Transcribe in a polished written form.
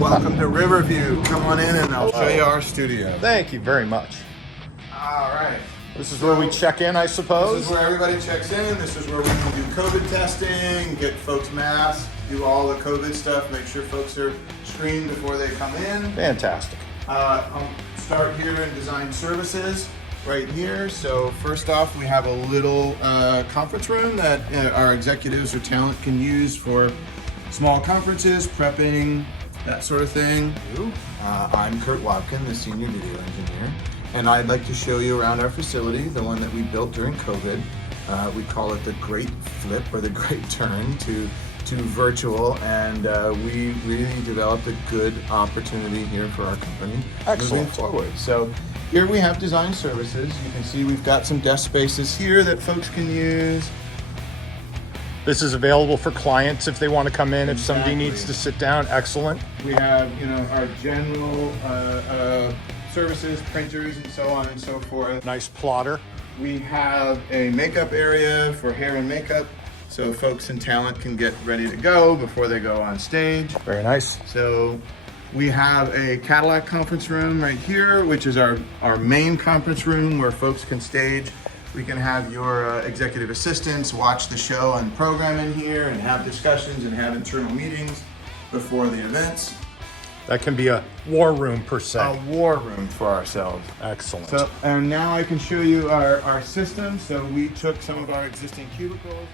Welcome to Riverview. Come on in and I'll show you our studio. Thank you very much. All right. This is where we check in, I suppose. This is where everybody checks in. This is where we can do COVID testing, get folks masks, do all the COVID stuff, make sure folks are screened before they come in. Fantastic. I'll start here in design services right here. So first off, we have a little conference room that our executives or talent can use for small conferences, prepping, that sort of thing. I'm Kurt Watkin, the senior video engineer, and I'd like to show you around our facility, the one that we built during COVID. We call it the Great Flip or the Great Turn to virtual, and we really developed a good opportunity here for our company moving forward. So here we have design services. You can see we've got some desk spaces here that folks can use. This is available for clients if they want to come in, if somebody Exactly. needs to sit down. Excellent. We have, our general services, printers, and so on and so forth. Nice plotter. We have a makeup area for hair and makeup, so folks and talent can get ready to go before they go on stage. Very nice. So we have a Cadillac conference room right here, which is our main conference room where folks can stage. We can have your executive assistants watch the show and program in here and have discussions and have internal meetings before the events. That can be a war room per se. A war room for ourselves. Excellent. So, and now I can show you our system. So we took some of our existing cubicles.